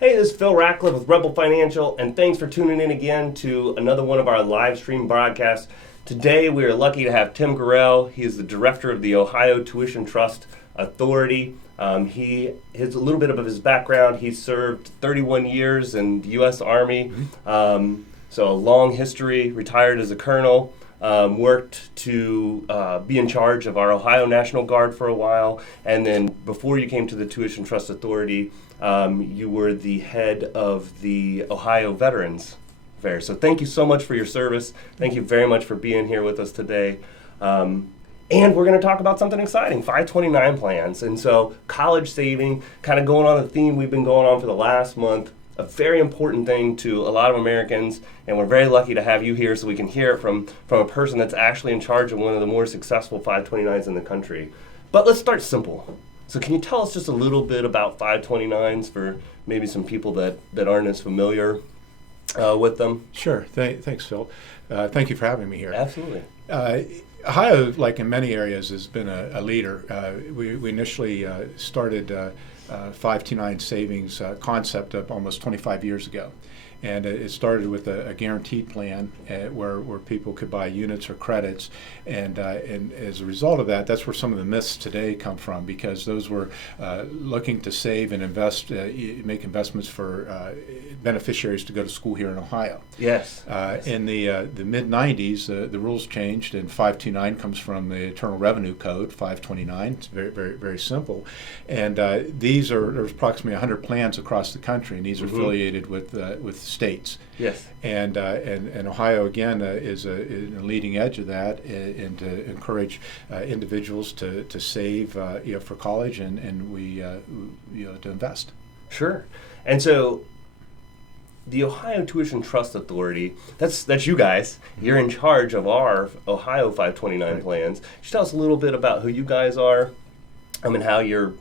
Hey, this is Phil Ratcliffe with Rebel Financial, and thanks for tuning in again to another one of our live stream broadcasts. Today, we are lucky to have Tim Gorrell. He is the director of the Ohio Tuition Trust Authority. Here's a little bit of his background. He served 31 years in the U.S. Army, so a long history, retired as a colonel. Worked to be in charge of our Ohio National Guard for a while, and then before you came to the Tuition Trust Authority, you were the head of the Ohio Veterans Affairs. So thank you so much for your service. Thank you very much for being here with us today. And we're going to talk about something exciting, 529 plans. And so college saving, kind of going on a theme we've been going on for the last month, a very important thing to a lot of Americans, and we're very lucky to have you here so we can hear it from a person that's actually in charge of one of the more successful 529s in the country. But let's start simple. So can you tell us just a little bit about 529s for maybe some people that aren't as familiar with them? Sure. Thanks, Phil. Thank you for having me here. Absolutely. Ohio, like in many areas, has been a leader. We initially started 529 savings concept up almost 25 years ago. And it started with a guaranteed plan where people could buy units or credits, and as a result of that, that's where some of the myths today come from, because those were looking to save and invest, make investments for beneficiaries to go to school here in Ohio. Yes. In the mid 90s, the rules changed, and 529 comes from the Internal Revenue Code 529. It's very, very, very simple, and there's approximately 100 plans across the country, and these are affiliated with states. Yes. And Ohio, again, is a leading edge of that, and to encourage individuals to save for college, and we to invest. Sure. And so the Ohio Tuition Trust Authority, that's you guys. You're in charge of our Ohio 529 plans. Could you tell us a little bit about who you guys are, and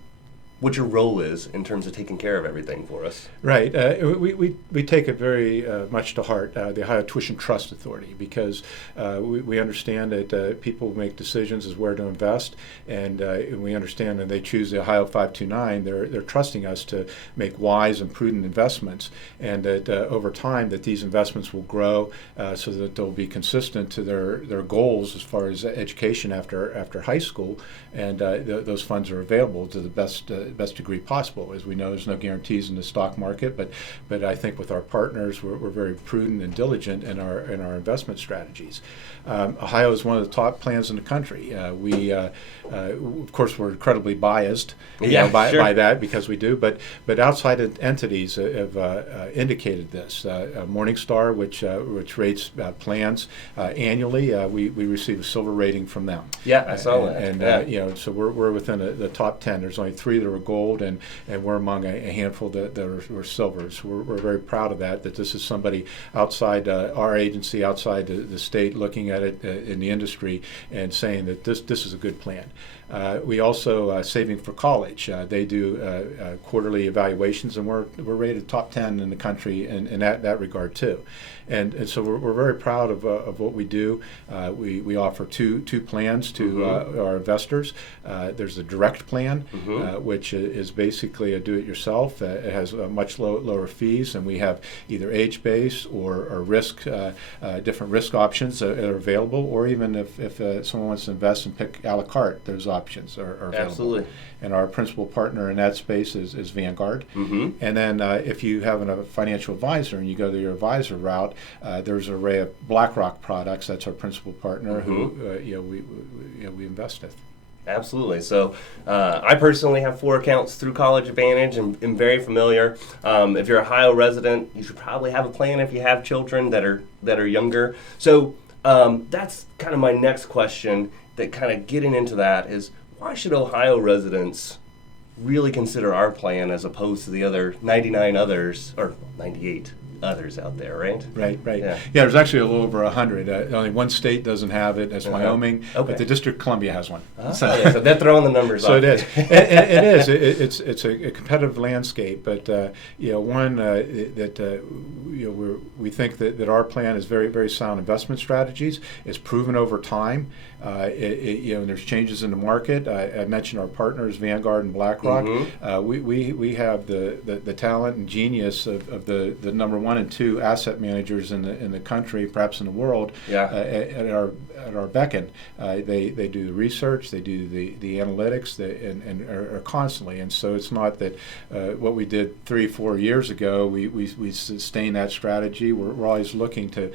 what your role is in terms of taking care of everything for us? Right. We take it very much to heart, the Ohio Tuition Trust Authority, because we understand that people make decisions as where to invest, and we understand that they choose the Ohio 529. They're trusting us to make wise and prudent investments, and that over time that these investments will grow so that they'll be consistent to their goals as far as education after high school, and those funds are available to the best degree possible. As we know, there's no guarantees in the stock market, but I think with our partners, we're very prudent and diligent in our investment strategies. Ohio is one of the top plans in the country. We, of course, we're incredibly biased by that, because we do, but outside entities have indicated this. Morningstar, which rates plans annually, we receive a silver rating from them. Yeah, I saw that. And so we're within the top 10. There's only 3 that are gold, and we're among a handful that are silvers. We're very proud of that this is somebody outside our agency, outside the state, looking at it in the industry and saying that this is a good plan. We also, Saving for College, they do quarterly evaluations, and we're rated top 10 in the country in that regard too. And so we're very proud of what we do. We offer two plans to our investors. There's a direct plan, which is basically a do-it-yourself. It has much lower fees, and we have either age-based or risk, different risk options that are available, or even if someone wants to invest and pick a la carte, those options are available. Absolutely. And our principal partner in that space is Vanguard. And then if you have a financial advisor and you go to your advisor route, there's an array of BlackRock products. That's our principal partner who we invest with. Absolutely. So I personally have 4 accounts through College Advantage and am very familiar. If you're a Ohio resident, you should probably have a plan if you have children that are younger. So that's kind of my next question, that kind of getting into that is, why should Ohio residents really consider our plan as opposed to the other 99 others, or 98 others out there, right? Right. Yeah. Yeah, there's actually a little over 100. Only one state doesn't have it, that's Wyoming, Okay. but the District of Columbia has one. So they're throwing the numbers off. So it is. It is. It's a competitive landscape, but one that we think that our plan is very, very sound investment strategies. It's proven over time. And there's changes in the market. I mentioned our partners, Vanguard and BlackRock. We have the talent and genius of the number 1 and 2 asset managers in the country, perhaps in the world, at our beckon. They do the research, they do the analytics, and are constantly. And so it's not that what we did 3-4 years ago, we sustain that strategy. We're always looking to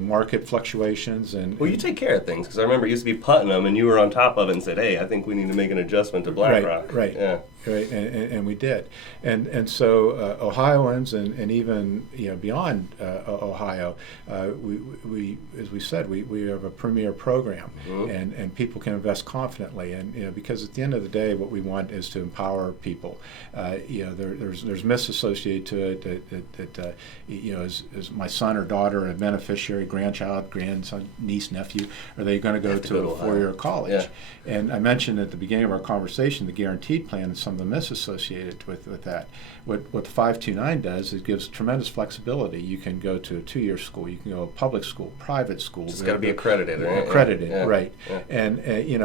market fluctuations and. Well, you take care of things, because I remember it used to be Putnam, and you were on top of it and said, "Hey, I think we need to make an adjustment to BlackRock." Right. Yeah. Right, and we did, and so Ohioans and even beyond Ohio, we as we said we have a premier program, and people can invest confidently, and because at the end of the day, what we want is to empower people. There's myths associated to it that is my son or daughter a beneficiary, grandchild, grandson, niece, nephew? Are they going to go to a 4-year college? Yeah. And I mentioned at the beginning of our conversation the guaranteed plan and some of the myths associated with that. What the 529 does is it gives tremendous flexibility. You can go to a 2-year school, you can go to public school, private school. Just got to be accredited, right? Accredited, yeah. right. Yeah. And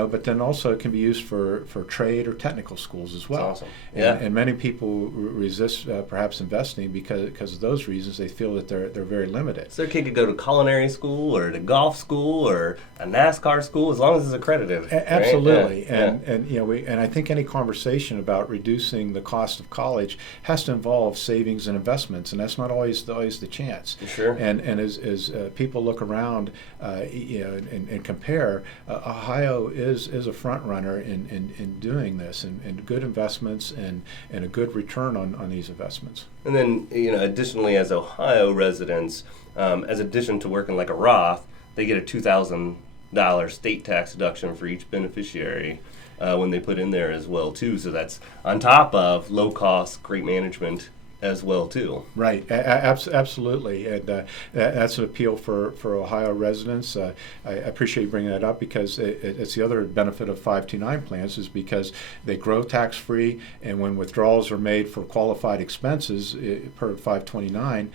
but then also it can be used for trade or technical schools as well. That's awesome. Yeah. And many people resist perhaps investing because of those reasons. They feel that they're very limited. So their kid could go to culinary school or to golf school or a NASCAR school as long as it's accredited. Absolutely. Right? And I think any conversation about reducing the cost of college has to involve savings and investments, and that's not always the chance. Sure. And as people look around, and compare, Ohio is a front runner in doing this, and good investments and a good return on these investments. And then additionally, as Ohio residents, as addition to working like a Roth, they get a $2,000 state tax deduction for each beneficiary. When they put in there as well too, so that's on top of low cost, great management as well too. Right, absolutely, and that's an appeal for Ohio residents. I appreciate you bringing that up because it's the other benefit of 529 plans is because they grow tax free, and when withdrawals are made for qualified expenses per 529,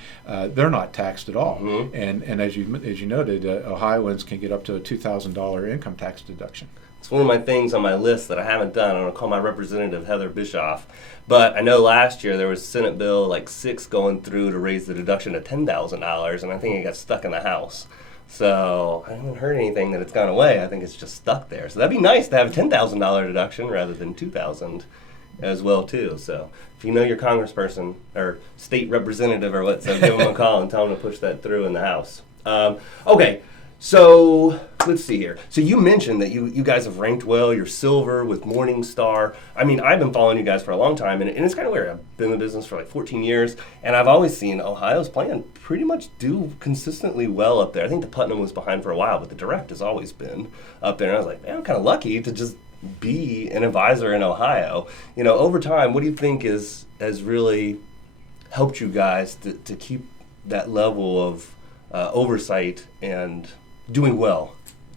they're not taxed at all. And as you noted, Ohioans can get up to a $2,000 income tax deduction. It's one of my things on my list that I haven't done. I'm going to call my representative Heather Bischoff. But I know last year there was Senate Bill 6 going through to raise the deduction to $10,000, and I think it got stuck in the House. So I haven't heard anything that it's gone away. I think it's just stuck there. So that'd be nice to have a $10,000 deduction rather than $2,000 as well too. So if you know your congressperson or state representative or what, so give them a call and tell them to push that through in the House. Okay. So let's see here. So you mentioned that you guys have ranked well. You're silver with Morningstar. I mean, I've been following you guys for a long time, and it's kind of weird. I've been in the business for 14 years, and I've always seen Ohio's plan pretty much do consistently well up there. I think the Putnam was behind for a while, but the Direct has always been up there. And I was like, man, I'm kind of lucky to just be an advisor in Ohio. Over time, what do you think has really helped you guys to keep that level of oversight and doing well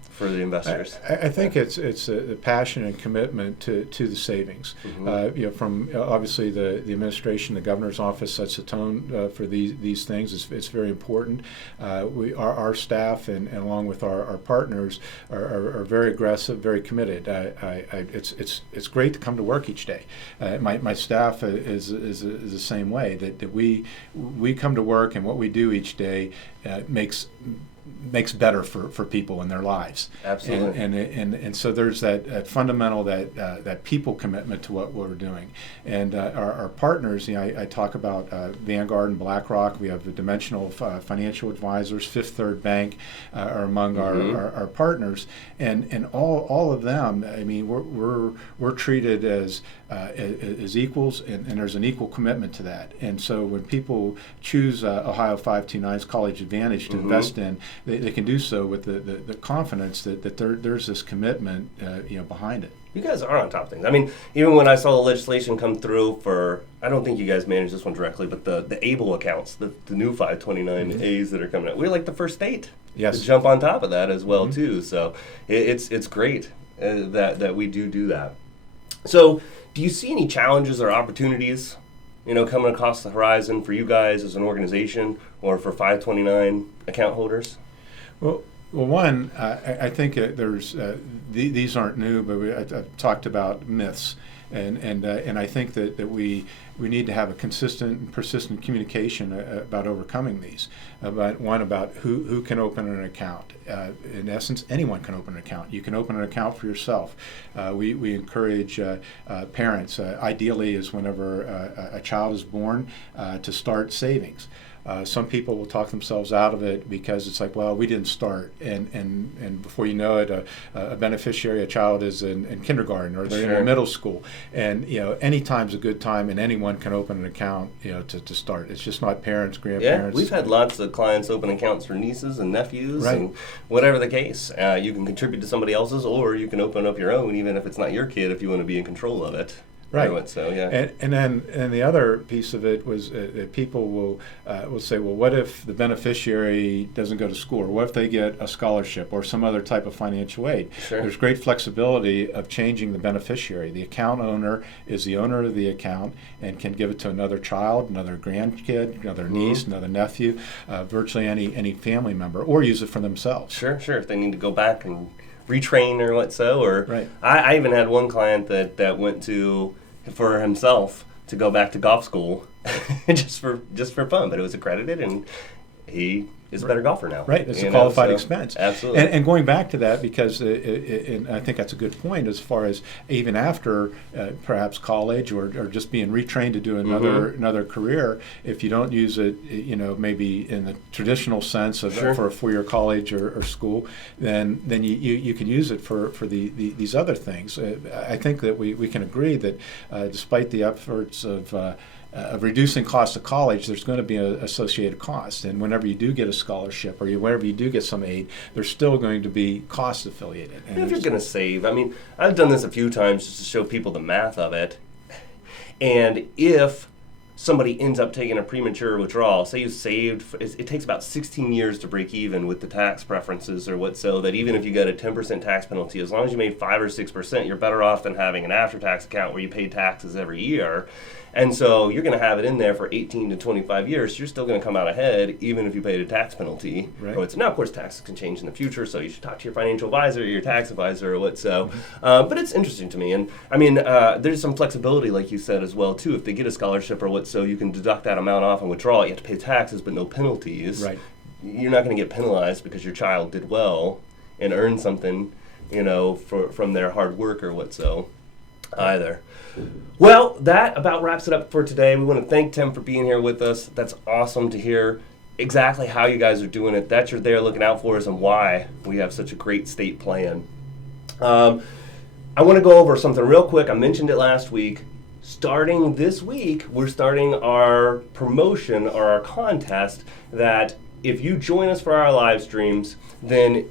for the investors? I think it's a passion and commitment to the savings. From obviously the administration, the governor's office sets the tone for these things. It's very important. Our staff and along with our partners are very aggressive, very committed. It's great to come to work each day. My staff is the same way. That we come to work, and what we do each day makes better for people in their lives. Absolutely. And so there's that fundamental that people commitment to what we're doing. And our partners, I talk about Vanguard and BlackRock. We have the Dimensional Financial Advisors, Fifth Third Bank are among our partners, and all of them. I mean, we're treated as equals, and there's an equal commitment to that. And so when people choose Ohio 529's College Advantage to invest in, they can do so with the confidence that there's this commitment behind it. You guys are on top of things. I mean, even when I saw the legislation come through for, I don't think you guys manage this one directly, but the ABLE accounts, the new 529As that are coming out, we're like the first state to jump on top of that as well too. So it's great that we do that. So do you see any challenges or opportunities, coming across the horizon for you guys as an organization or for 529 account holders? Well, one, I think there's these aren't new, but I've talked about myths, and I think that we need to have a consistent and persistent communication about overcoming these. About who can open an account. In essence, anyone can open an account. You can open an account for yourself. We encourage parents, ideally, is whenever a child is born, to start savings. Some people will talk themselves out of it because it's like, well, we didn't start, and before you know it, a beneficiary, a child is in kindergarten or they're in middle school, and any time's a good time, and anyone can open an account, to start. It's just not parents, grandparents. Yeah, we've had lots of clients open accounts for nieces and nephews, and whatever the case. You can contribute to somebody else's, or you can open up your own, even if it's not your kid, if you want to be in control of it. Right. So yeah. And the other piece of it was that people will say, well, what if the beneficiary doesn't go to school, or what if they get a scholarship or some other type of financial aid? Sure. There's great flexibility of changing the beneficiary. The account owner is the owner of the account and can give it to another child, another grandkid, another niece, another nephew, virtually any family member, or use it for themselves. Sure. If they need to go back and retrain or what so, or right. I even had one client that went for himself to go back to golf school just for fun, but it was accredited, and he is a better golfer now. Right, it's a qualified so, expense. Absolutely. And going back to that, because and I think that's a good point, as far as even after perhaps college or just being retrained to do another career, if you don't use it, maybe in the traditional sense of for a 4-year college or school, then you can use it for these other things. I think that we can agree that despite the efforts of reducing cost of college, there's going to be an associated cost. And whenever you do get a scholarship or whenever you do get some aid, there's still going to be cost affiliated. And if you're going to save, I mean, I've done this a few times just to show people the math of it. And if somebody ends up taking a premature withdrawal, say you saved, it takes about 16 years to break even with the tax preferences or what, so that even if you get a 10% tax penalty, as long as you made 5 or 6%, you're better off than having an after-tax account where you pay taxes every year. And so you're going to have it in there for 18 to 25 years. You're still going to come out ahead, even if you paid a tax penalty. Right. Now, of course, taxes can change in the future, so you should talk to your financial advisor or your tax advisor or what so. But it's interesting to me. And, I mean, there's some flexibility, like you said, as well, too. If they get a scholarship or what so, you can deduct that amount off and withdraw it. You have to pay taxes, but no penalties. Right. You're not going to get penalized because your child did well and earned something, from their hard work or what so either. Well, that about wraps it up for today. We want to thank Tim for being here with us. That's awesome to hear exactly how you guys are doing it, that you're there looking out for us, and why we have such a great state plan. I want to go over something real quick. I mentioned it last week. Starting this week, we're starting our promotion or our contest that if you join us for our live streams, then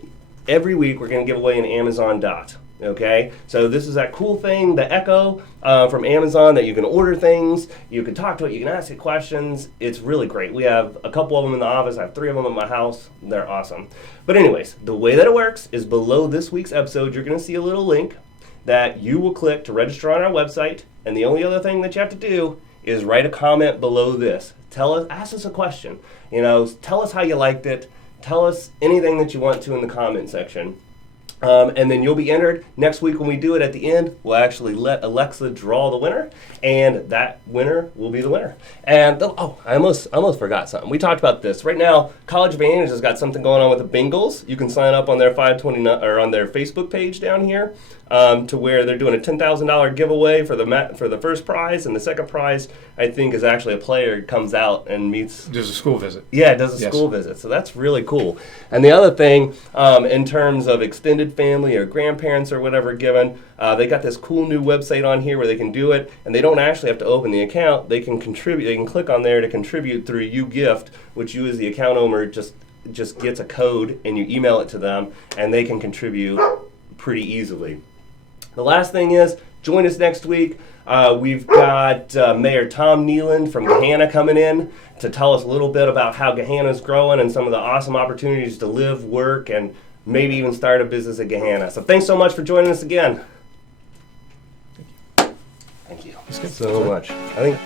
every week we're going to give away an Amazon Dot. Okay, so this is that cool thing, the Echo from Amazon, that you can order things, you can talk to it, you can ask it questions. It's really great. We have a couple of them in the office. I have 3 of them at my house. They're awesome. But anyways, the way that it works is below this week's episode, you're going to see a little link that you will click to register on our website. And the only other thing that you have to do is write a comment below this. Ask us a question. Tell us how you liked it. Tell us anything that you want to in the comment section. And then you'll be entered. Next week when we do it at the end, we'll actually let Alexa draw the winner, and that winner will be the winner. And I almost forgot something. We talked about this. Right now, College Advantage has got something going on with the Bengals. You can sign up on their 529 or on their Facebook page down here to where they're doing a $10,000 giveaway for the first prize, and the second prize I think is actually a player who comes out and meets. Does a school visit. Yeah, does a school visit. So that's really cool. And the other thing, in terms of extended family or grandparents or whatever given, they got this cool new website on here where they can do it, and they don't actually have to open the account. They can contribute. They can click on there to contribute through YouGift, which you as the account owner just just gets a code and you email it to them, and they can contribute pretty easily. The last thing is, join us next week. We've got Mayor Tom Neeland from Gahanna coming in to tell us a little bit about how Gahanna is growing and some of the awesome opportunities to live, work, and maybe even start a business at Gahanna. So thanks so much for joining us again. Thank you so much. I think